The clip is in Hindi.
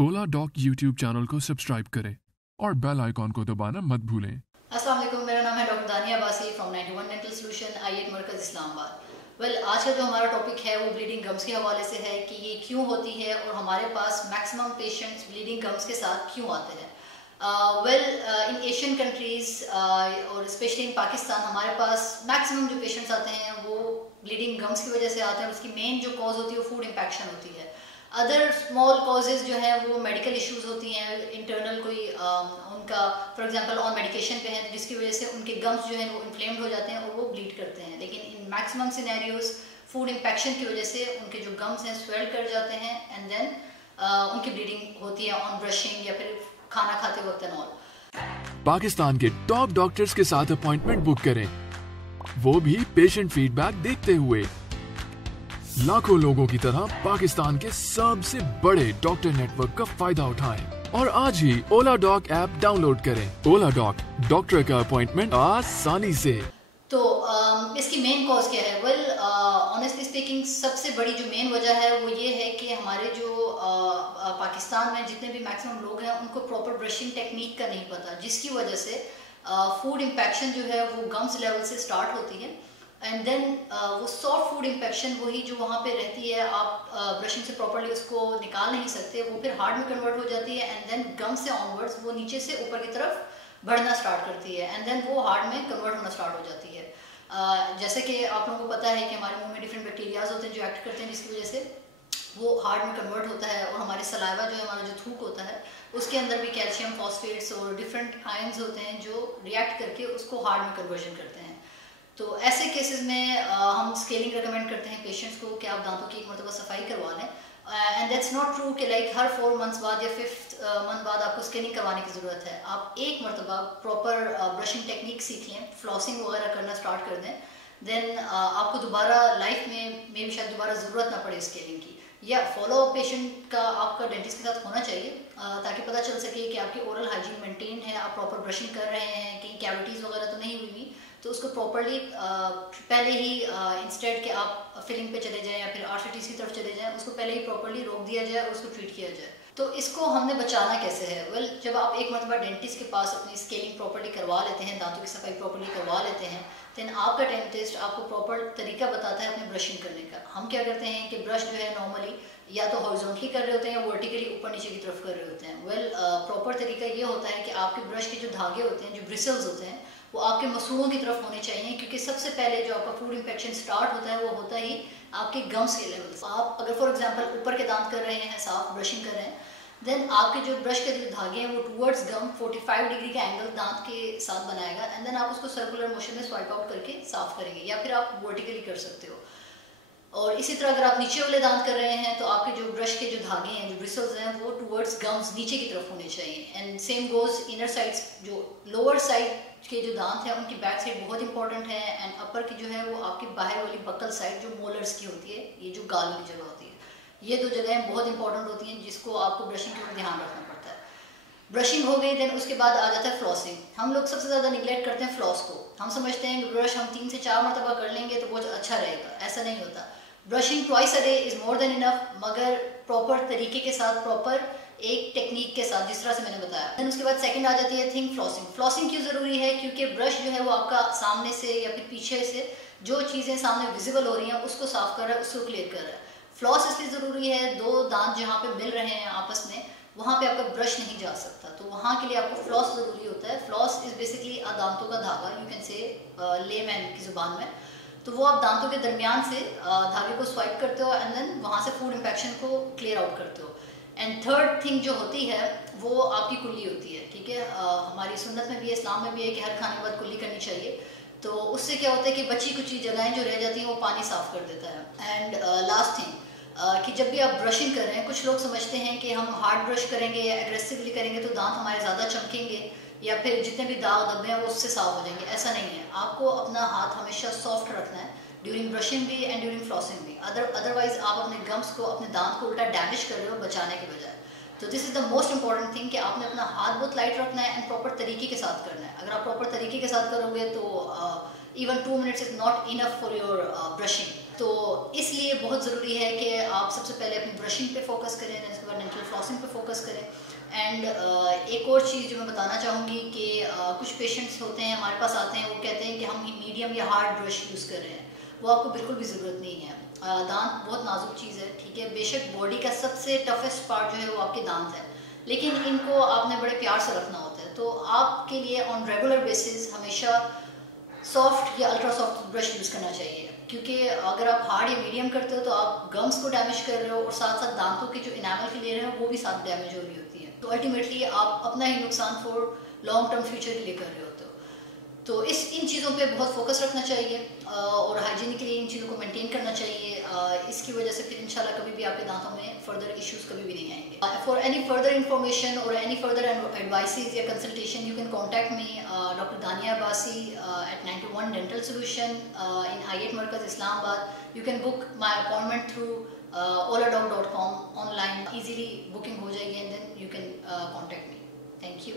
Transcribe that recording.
ओला डॉक यूट्यूब चैनल को सब्सक्राइब करें और बेल आइकॉन को दबाना मत भूलें। अस्सलाम वालेकुम, मेरा नाम है doctor Dania Abbasi from 91 dental solution I eight Markaz Islamabad. आज का जो हमारा टॉपिक है वो ब्लीडिंग गम्स के हवाले से है कि ये क्यों होती है और हमारे पास मैक्सिमम पेशेंट्स ब्लीडिंग गम्स के साथ क्यों आते हैं। इन एशियन कंट्रीज़ और स्पेशली इन पाकिस्तान हमारे पास मैक्सिमम जो पेशेंट्स आते हैं वो ब्लीडिंग गम्स की वजह से आते हैं। उसकी मेन जो कॉज होती है वो फूड इन्फेक्शन होती है। अदर स्मॉल कॉजेज़ जो है वो मेडिकल इश्यूज होती हैं, इंटरनल कोई उनका फॉर एग्जांपल ऑन मेडिकेशन पे है जिसकी वजह से उनके गम्स जो हैं वो इन्फ्लेम्ड हो जाते हैं और वो ब्लीड करते हैं। लेकिन in maximum scenarios food infection की वजह से उनके जो गम्स हैं स्वेल कर जाते हैं एंड देन उनकी ब्लीडिंग होती है ऑन ब्रशिंग या फिर खाना खाते वक्त एंड ऑल। पाकिस्तान के टॉप डॉक्टर्स के साथ अपॉइंटमेंट बुक करें, वो भी पेशेंट फीडबैक देखते हुए। लाखों लोगों की तरह पाकिस्तान के सबसे बड़े डॉक्टर नेटवर्क का फायदा उठाएं और आज ही ओला डॉक ऐप डाउनलोड करें। ओला डॉक, डॉक्टर का अपॉइंटमेंट आसानी से। तो इसकी मेन कॉज क्या है? ऑनेस्टली स्पीकिंग सबसे बड़ी जो मेन वजह है वो ये है कि हमारे जो पाकिस्तान में जितने भी मैक्सिमम लोग हैं उनको प्रॉपर ब्रशिंग टेक्निक का नहीं पता, जिसकी वजह से फूड इन्फेक्शन जो है वो गम्स लेवल से स्टार्ट होती है एंड देन वो सॉफ्ट फूड इन्फेक्शन वही जो वहाँ पे रहती है, आप ब्रशिंग से प्रॉपरली उसको निकाल नहीं सकते, वो फिर हार्ड में कन्वर्ट हो जाती है एंड देन गम से ऑनवर्ड्स वो नीचे से ऊपर की तरफ बढ़ना स्टार्ट करती है एंड देन वो हार्ड में कन्वर्ट होना स्टार्ट हो जाती है। जैसे कि आप लोगों को पता है कि हमारे मुंह में डिफरेंट बैक्टीरियाज होते हैं जो एक्ट करते हैं, जिसकी वजह से वो हार्ड में कन्वर्ट होता है और हमारे सलाइवा जो है, हमारा जो थूक होता है उसके अंदर भी कैल्शियम फॉस्फेट्स और डिफरेंट आयंस होते हैं जो रिएक्ट करके उसको हार्ड में कन्वर्जन करते हैं। तो ऐसे केसेस में हम स्केलिंग रेकमेंड करते हैं पेशेंट्स को कि आप दांतों की एक मरतबा सफाई करवा लें एंड दैट्स नॉट ट्रू कि लाइक हर 4 मंथ्स बाद या 5th मंथ बाद आपको स्केलिंग करवाने की ज़रूरत है। आप एक मरतबा प्रॉपर ब्रशिंग टेक्निक सीख लें, फ्लॉसिंग वगैरह करना स्टार्ट कर दें, देन आपको दोबारा लाइफ में भी शायद दोबारा ज़रूरत ना पड़े स्केलिंग की। या फॉलो अप पेशेंट का आपका डेंटिस्ट के साथ होना चाहिए ताकि पता चल सके कि आपकी ओरल हाइजीन मेंटेन है, आप प्रॉपर ब्रशिंग कर रहे हैं, कहीं कैविटीज़ वगैरह तो नहीं हुई, तो उसको प्रॉपरली पहले ही इंस्टेड कि आप फिलिंग पे चले जाएं या फिर आरसीटीसी की तरफ चले जाएं, उसको पहले ही प्रॉपरली रोक दिया जाए और उसको ट्रीट किया जाए। तो इसको हमने बचाना कैसे है? जब आप एक मरतबा डेंटिस्ट के पास अपनी स्केलिंग प्रॉपरली करवा लेते हैं, दांतों की सफाई प्रॉपरली करवा लेते हैं, देन आपका डेंटिस्ट आपको प्रॉपर तरीका बताता है अपनी ब्रशिंग करने का। हम क्या करते हैं कि ब्रश जो है नॉर्मली या तो हॉरिजॉन्टली कर रहे होते हैं या वर्टिकली ऊपर नीचे की तरफ कर रहे होते हैं। प्रॉपर तरीका ये होता है कि आपके ब्रश के जो धागे होते हैं, जो ब्रिसल्स होते हैं, वो आपके मसूड़ों की तरफ होने चाहिए, क्योंकि सबसे पहले जो आपका फूड इन्फेक्शन स्टार्ट होता है वो होता ही आपके गम्स के लेवल से। आप अगर फॉर एग्जांपल ऊपर के दांत कर रहे हैं, साफ ब्रशिंग कर रहे हैं, देन आपके जो ब्रश के जो धागे हैं वो टूवर्ड्स गम 45 डिग्री का एंगल दांत के साथ बनाएगा एंड देन आप उसको सर्कुलर मोशन में स्वाइप आउट करके साफ करेंगे, या फिर आप वर्टिकली कर सकते हो। और इसी तरह अगर आप नीचे वाले दांत कर रहे हैं तो आपके जो ब्रश के जो धागे हैं, जो ब्रिसल्स हैं, वो टूवर्ड्स गम्स नीचे की तरफ होने चाहिए and same goes inner sides. जो लोअर साइड के जो दांत हैं उनकी बैक साइड बहुत इंपॉर्टेंट है एंड अपर की जो है वो आपकी बाहर वाली बकल साइड जो मोलर्स की होती है, ये जो गाल की जगह होती है, ये 2 जगहें बहुत इंपॉर्टेंट होती हैं जिसको आपको ब्रशिंग के ऊपर ध्यान रखना पड़ता है। ब्रशिंग हो गई, देन उसके बाद आ जाता है फ्लॉसिंग। हम लोग सबसे ज़्यादा निगलेक्ट करते हैं फ्लॉस को। हम समझते हैं कि ब्रश हम 3 से 4 मरतबा कर लेंगे तो बहुत अच्छा रहेगा, ऐसा नहीं होता। Brushing twice a day is more than enough, मगर प्रॉपर तरीके के साथ, प्रॉपर एक टेक्निक के साथ, जिस तरह से मैंने बताया। देन उसके बाद सेकंड आ जाती है थिंग फ्लॉसिंग। फ्लॉसिंग क्यों ज़रूरी है? क्योंकि ब्रश जो है वो आपका सामने से या फिर पीछे से जो चीज़ें सामने विजिबल हो रही हैं उसको साफ कर रहा है, उसको क्लियर कर रहा है। फ्लॉस इसलिए ज़रूरी है, 2 दांत जहाँ पे मिल रहे हैं आपस में, वहाँ पे आपका ब्रश नहीं जा सकता, तो वहाँ के लिए आपको फ्लॉस ज़रूरी होता है। फ्लॉस इज़ बेसिकली दांतों का धागा, यू कैन से लेमैन की ज़ुबान में। तो वो आप दांतों के दरमियान से धागे को स्वाइप करते हो एंड देन वहाँ से फूड इन्फेक्शन को क्लियर आउट करते हो। एंड थर्ड थिंग जो होती है वो आपकी कुल्ली होती है, ठीक है। हमारी सुन्नत में भी है, इस्लाम में भी है कि हर खाने के बाद कुल्ली करनी चाहिए। तो उससे क्या होता है कि बची कुछ जगहें जो रह जाती हैं वो पानी साफ कर देता है। एंड लास्ट थिंग कि जब भी आप ब्रशिंग कर रहे हैं, कुछ लोग समझते हैं कि हम हार्ड ब्रश करेंगे या एग्रेसिवली करेंगे तो दांत हमारे ज़्यादा चमकेंगे या फिर जितने भी दाग धब्बे हैं वो उससे साफ हो जाएंगे। ऐसा नहीं है। आपको अपना हाथ हमेशा सॉफ्ट रखना है ड्यूरिंग ब्रशिंग भी एंड ड्यूरिंग फ्लॉसिंग भी। अदरवाइज आप अपने गम्स को, अपने दांत को उल्टा डैमेज कर रहे हो बचाने के बजाय। तो this is the most important thing कि आपने अपना हाथ बहुत लाइट रखना है एंड प्रॉपर तरीके के साथ करना है। अगर आप प्रॉपर तरीके के साथ करोगे तो even 2 minutes is not enough for your brushing. तो इसलिए बहुत ज़रूरी है कि आप सबसे पहले अपनी ब्रशिंग पे फोकस करें, उसके बाद डेंटल फ्लॉस फ्लॉसिंग पे फोकस करें। एंड एक और चीज़ जो मैं बताना चाहूँगी कि कुछ पेशेंट्स होते हैं हमारे पास आते हैं, वो कहते हैं कि हम मीडियम या हार्ड ब्रश यूज़ कर रहे हैं। वो आपको बिल्कुल भी ज़रूरत नहीं है। दांत बहुत नाजुक चीज़ है, ठीक है। बेशक बॉडी का सबसे टफेस्ट पार्ट जो है वो आपके दांत है, लेकिन इनको आपने बड़े प्यार से रखना होता है। तो आपके लिए ऑन रेगुलर बेसिस हमेशा सॉफ्ट या अल्ट्रा सॉफ्ट ब्रश यूज़ करना चाहिए, क्योंकि अगर आप हार्ड या मीडियम करते हो तो आप गम्स को डैमेज कर रहे हो और साथ साथ दांतों की जो इनामल की लेयर है वो भी साथ डैमेज हो रही होती है। तो अल्टीमेटली आप अपना ही नुकसान फॉर लॉन्ग टर्म फ्यूचर के लिए कर रहे होते हो। तो इन चीज़ों पे बहुत फोकस रखना चाहिए और हाइजीनिकली इन चीज़ों को मेंटेन करना चाहिए। इसकी वजह से फिर इंशाल्लाह कभी भी आपके दांतों में फर्दर इश्यूज कभी भी नहीं आएंगे। फॉर एनी फर्दर इंफॉर्मेशन और एनी फर्दर एडवाइसेस या consultation you can contact me doctor Dania Abbasi at 91 Dental Solution in I8 Markaz, Islamabad. You can book my appointment through oladoc.com online. Easily booking हो जाएगी and then you can contact me. Thank you.